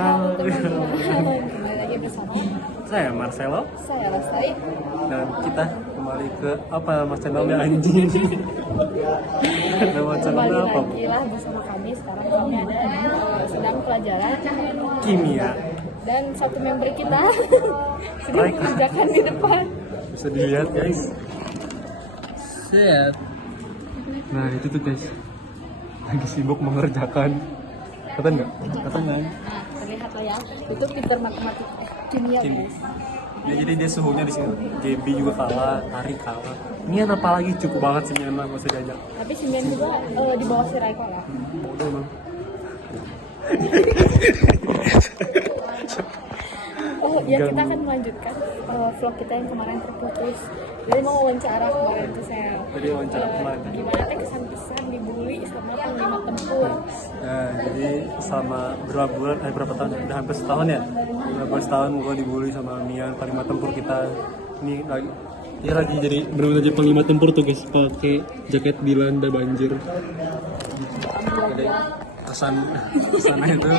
Halo teman-teman, kembali lagi bersama saya Marcelo saya Lestari. dan kita kembali ke apa mas channelnya anjing. Nama Kembali channelnya apa? lagi lah bersama kami. Sekarang kami ada sedang pelajaran Kimia. dan satu member kita sedang Baik. mengerjakan di depan. Bisa dilihat guys. Set. Nah itu tuh guys, lagi sibuk mengerjakan. Kata nggak? Kata nggak? Nah, terlihat lah ya, itu pinter matematika, kimia Kimia. guys. Ya, jadi dia suhunya di sini. JB juga kalah, Tari kalah. Ini apa lagi cukup banget sih Mian mah masih diajak. Tapi si Mian juga di bawah si Raiko lah. Bodoh emang. Oh ya, kita akan melanjutkan vlog kita yang kemarin terputus. Jadi mau wawancara kemarin tuh saya. Jadi wawancara kemarin. Gimana teh kesan-kesan dibully sama panglima tempur? Nah, jadi selama berapa tahun? Udah hampir setahun ya. Hampir setahun gue dibully sama Mian, panglima tempur kita. Ini lagi dia lagi jadi benar-benar jadi panglima tempur tuh guys, pakai jaket dilanda banjir. Jadi kesannya itu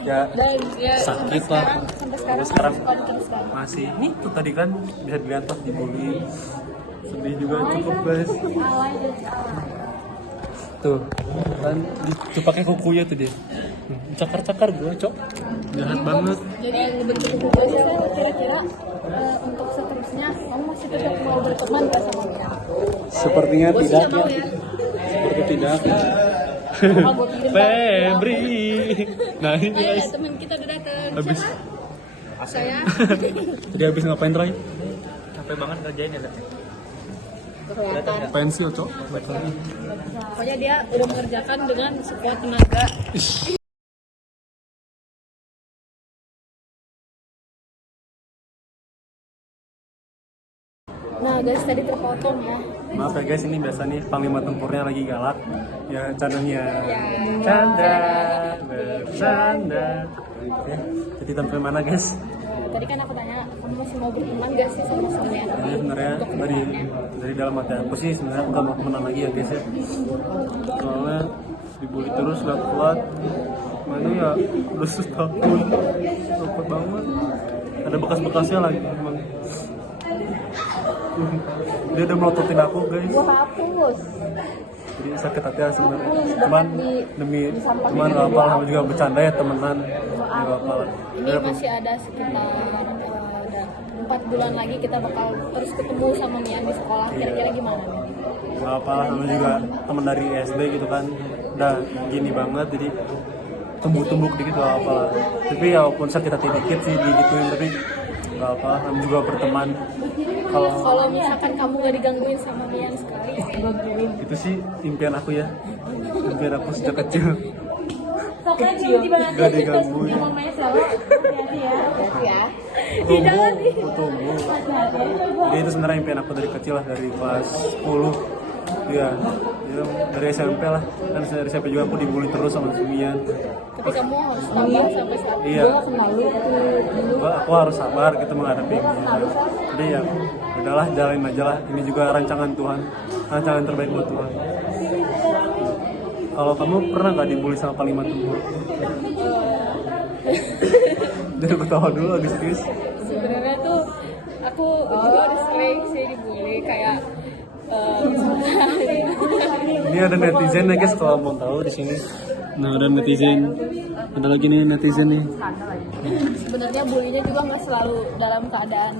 ya Dan ya sakit lah. sampai Sampai sekarang sekarang masih terus kan. masih. Ini tuh tadi kan bisa dilihat pas dibully. Sedih juga cukup guys. Tuh kan tuh pakai kukunya tuh dia. Cakar-cakar gue cok, jahat banget. Jadi bentuk tugasnya kira-kira untuk seterusnya kamu masih tetap mau berteman gak sama Mira? Sepertinya Gue sih tidak nggak mau ya. ya. Seperti tidak. Bakal gue kirim Febri. Nah ini Ayo guys. teman kita udah datang. Habis. Siapa? Saya. Jadi habis ngapain Roy? Capek banget kerjain ya. Kelihatan. Pensil cok. Pokoknya dia udah mengerjakan dengan sekuat tenaga. Nah guys, tadi terpotong ya. Maaf ya guys, ini biasa nih panglima tempurnya lagi galak. Ya candanya. Canda. Bercanda. Oke, jadi tampil mana guys? Tadi kan aku tanya, kamu masih mau berteman gak sih sama Sonia? Jadi sebenarnya dari dalam hati aku sih sebenarnya aku gak mau temenan lagi ya guys ya. Soalnya dibully terus gak kuat. Mana ya udah setahun, repot banget. Ada bekas-bekasnya lagi emang. Dia udah melototin aku guys. Gua hapus. Jadi sakit hati ya sebenarnya. Cuman gak apa lah, juga bercanda ya temenan. Gak apa lah. Ini masih ada sekitar 4 bulan lagi kita bakal terus ketemu sama Mian di sekolah. Kira-kira gimana nih? Gak apa lah, namanya juga temen dari SD gitu kan. Udah gini banget jadi tumbuk-tumbuk dikit gak apa lah. Tapi ya walaupun sakit hati dikit sih digituin, tapi gak apa lah, namanya juga berteman. Kalau misalkan kamu gak digangguin sama Mian sekali, Itu sih impian aku ya. Impian aku sejak kecil. Gak digangguin. ya. Tumbuh. Jadi itu sebenarnya impian aku dari kecil lah, dari kelas 10. Iya, ya, dari SMP lah. Kan dari SMP juga aku dibully terus sama Mian. Tapi kamu harus sabar sampai saat Iya. Aku harus sabar gitu menghadapi ini. Jadi ya udahlah, jalanin aja lah. Ini juga rancangan Tuhan, rancangan terbaik buat Tuhan. Kalau kamu pernah nggak dibully sama panglima tempur? Jadi ketawa dulu habis serius. sebenarnya tuh aku juga udah sering sih dibully kayak misalkan Ini ada netizen ya guys, kalau mau tahu di sini. Nah ada netizen, ada lagi nih netizen nih. sebenarnya bulinya juga nggak selalu dalam keadaan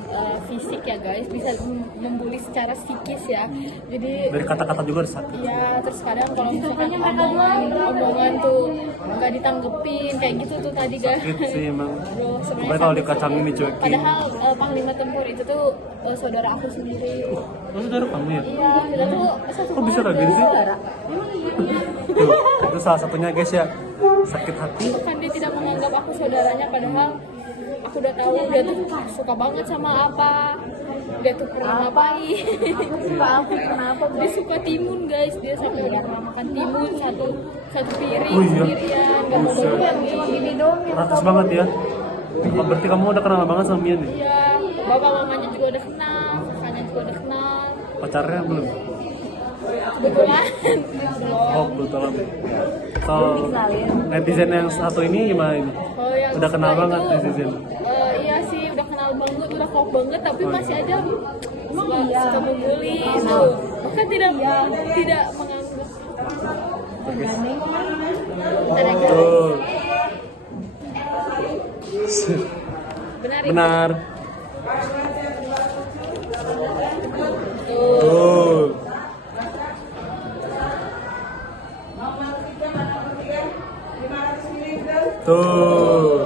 fisik ya guys, bisa membuli secara psikis ya. Jadi Dari kata-kata juga ada sakit. iya, terus kadang kalau misalkan omongan tuh nggak ditanggepin kayak gitu tuh tadi guys. Sakit sih emang. Bro, sebenarnya Apalagi kalau sakit dikacangin sih. dicuekin. Padahal panglima tempur itu tuh saudara aku sendiri. Oh saudara kamu ya? Iya, kita tuh satu Kok bisa kayak gini sih? saudara. Tuh, itu salah satunya guys ya. Sakit hati. Bahkan dia tidak menganggap aku saudaranya, padahal aku udah tahu dia tuh suka banget sama apa, dia tuh pernah ngapain. Suka aku kenapa? Dia suka timun guys, dia sampai udah pernah makan timun satu piring Oh iya? sendirian, nggak mau Buset. makan cuma gini dong. Rakus banget ya. Oh, berarti kamu udah kenal banget sama Mian nih? Iya, bapak mamanya juga udah kenal, kakaknya juga udah kenal. Pacarnya belum? kebetulan Oh, kebetulan. Kalau netizen yang satu ini gimana ini? kalau yang Udah kenal suka banget itu, netizen. iya sih udah kenal banget, udah klop banget, tapi masih aja suka membuli itu, bahkan tidak menganggap. Bentar aja. Tuh. Benar. Itu. Benar. Tuh. Tuh. Tuh.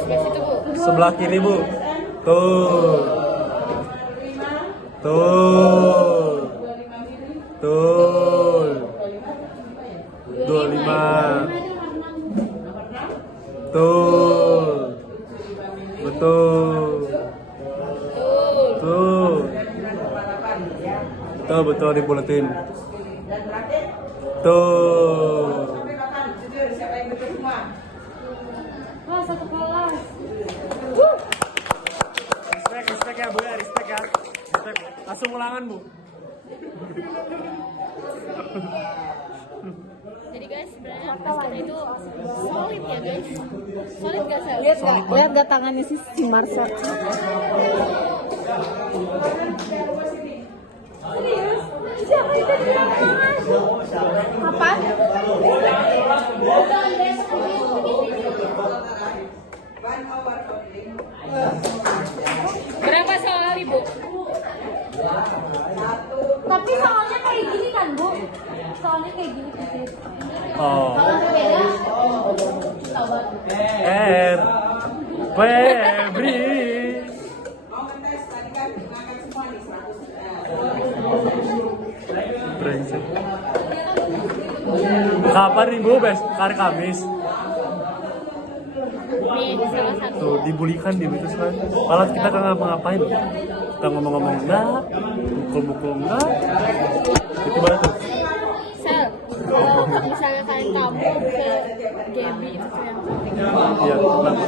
Sebelah situ Bu. Sebelah kiri, Bu. Tuh. Tuh. Tuh. 25. Tuh. Betul. Tuh. Betul dibuletin. Tuh. Wah, satu kelas. Respect ya Bu ya, respect ya. Respect. Langsung ulangan Bu. Jadi guys, sebenarnya basket itu solid ya guys. Solid gak Sel? Lihat gak tangannya si Marsha? Serius? Siapa itu dia? Apa? Berapa soal Ibu? Tapi soalnya kayak gini kan, Bu? Soalnya kayak gini sih. Oh. Kalau beda, R. Febri. Brengsek. Kapan nih Bu, hari Kamis? Nih, salah satu. Tuh, dibulikan di itu kan. Malah kita gak ngapa-ngapain. Kita ngomong-ngomong enggak, mukul-mukul enggak. Itu banget tuh. Sel, kalau misalnya kalian kabur ke Gaby itu tuh yang penting. Iya, kenapa?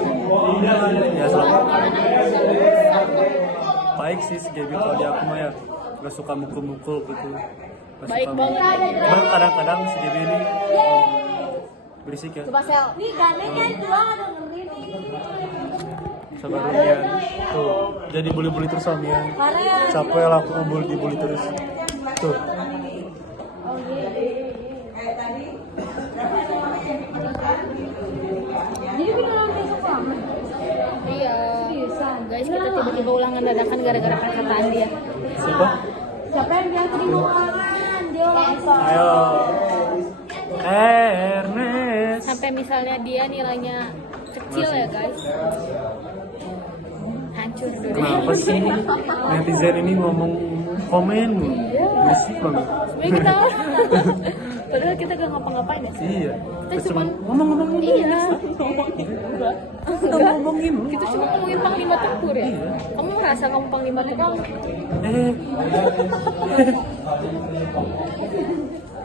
Ya, selamat. Gimana? Baik sih si Gaby kalau di aku mah ya. Gak suka mukul-mukul gitu. Gak Baik suka banget. Cuman kadang-kadang si Gaby ini berisik ya. coba Sel. Nih gandengnya doang ada ngeri nih. Sabar Mian. Tuh, jadi bully-bully terus sama Mian. Capek lah aku ngebully dibully terus. Tuh. Jadi beneran besok lama. Iya. Guys, kita tiba-tiba ulangan dadakan gara-gara perkataan dia. Siapa? Siapa yang bilang tadi mau ulangan? Dia ulang apa? Ayo. Ernest. Sampai misalnya dia nilainya kecil ya guys. Hancur dulu. Kenapa sih netizen ini ngomong komen mulu? Berisik banget. Sebenarnya kita padahal kita gak ngapa-ngapain ya. Iya. Kita cuma ngomong-ngomong ini. iya. Kita ngomongin. Kita cuma ngomongin panglima tempur ya. Kamu merasa kamu panglima tempur?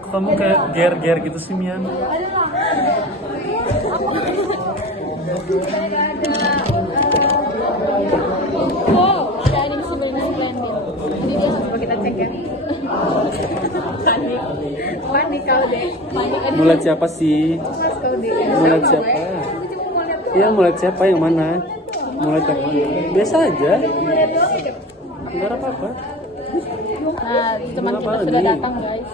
Kamu kayak ger-ger gitu sih Mian. Wow, ada anime sebenarnya splendid. Ini dia coba kita cek ya. Panik kau deh. Panik ada. Mulat siapa sih? Mas kau deh. Mulat siapa? Iya, mulat siapa yang mana? Mulat yang mana? Biasa aja. Enggak apa-apa. Nah, teman kita Apa sudah nih? datang guys.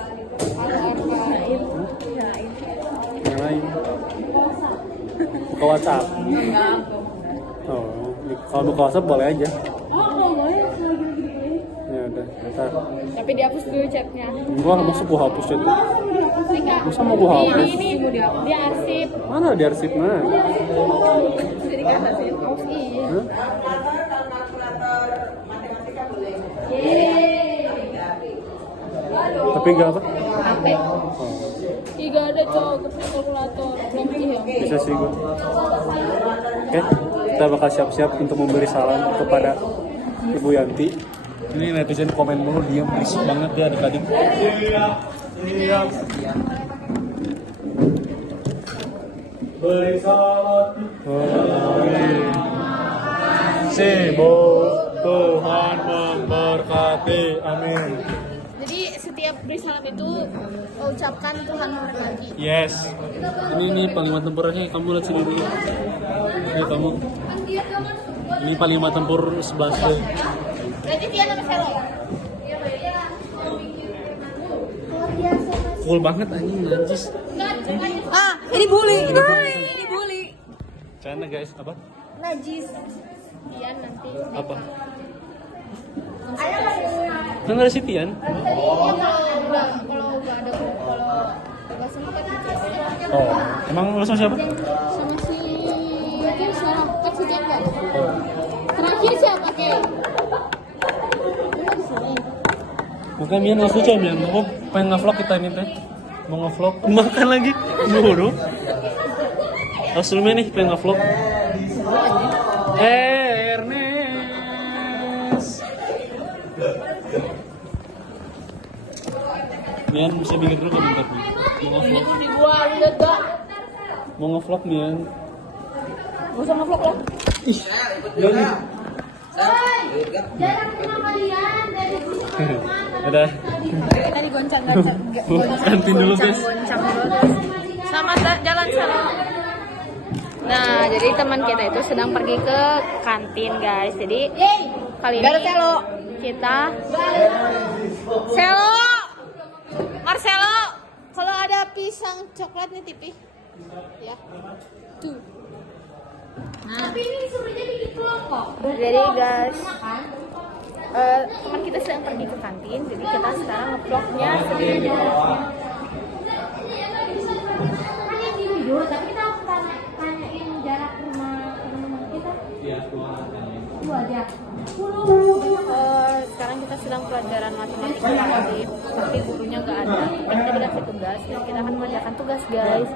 Nyalain. Buka WhatsApp. Oh, kalau buka WhatsApp boleh aja. Ya udah, bentar. Tapi dihapus dulu chatnya. Gua masuk gua hapus itu. Enggak. Masa mau gua hapus? Ini dia arsip. Mana di arsip mah? Jadi kan arsip. Iya. Hah? Tapi enggak apa? HP. Ih, gak ada cowok kertas kalkulator. Belum sih ya. Bisa sih gua. Oke, kita bakal siap-siap untuk memberi salam kepada Ibu Yanti. Ini netizen komen mulu, dia berisik banget ya adik-adik. Iya. Beri salam. Sibuk. Tuhan memberkati. Amin. Jadi setiap beri salam itu ucapkan Tuhan memberkati. Yes. Ini panglima tempurnya. Kamu lihat sini dulu. Ini kamu. Ini panglima tempur 11. Berarti dia nama Selo ya? Cool banget anjing najis. Ah, ini bully. Ini bully. Canda guys, apa? Najis. Tian nanti. Apa? Kan ada si Tian? Kalau nggak ada kalau nggak sempat kan Oh, emang lu sama siapa? sama si Tian sekarang kan si Tian nggak ada. Terakhir siapa Kay? Udah di sini. Makanya Mian langsung coba Mian, aku pengen nge-vlog kita ini teh. Mau nge-vlog, makan lagi, buru. Langsung Mian nih pengen nge-vlog. Ernest. Mian bisa mikir dulu kan bentar nih. Mau Ini nge-vlog, tuh di gua lihat gak? mau nge-vlog Mian. Gak usah ngevlog lah. Ih, ya nih. Udah. Kita digoncang-goncang. Kantin dulu guys. Goncang dulu guys. Selamat jalan sana. Nah, jadi teman kita itu sedang pergi ke kantin guys. Jadi kali ini kita Selo, Marcelo, kalau ada pisang coklat nih tipi, ya, tuh. Nah, Tapi ini disuruhnya bikin kelompok. jadi guys, teman kita sedang pergi ke kantin, jadi kita sekarang nge-vlognya sendiri. Kan yang di video, tapi kita harus tanyain jarak rumah teman-teman kita. Iya, Itu aja. Sekarang kita sedang pelajaran matematika lagi, tapi gurunya nggak ada. Kita dikasih tugas dan kita akan mengerjakan tugas guys.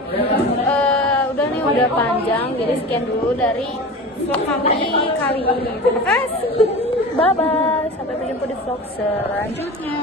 Udah nih udah panjang, jadi sekian dulu dari vlog kami kali ini. Terima kasih. Bye bye. Sampai berjumpa di vlog selanjutnya.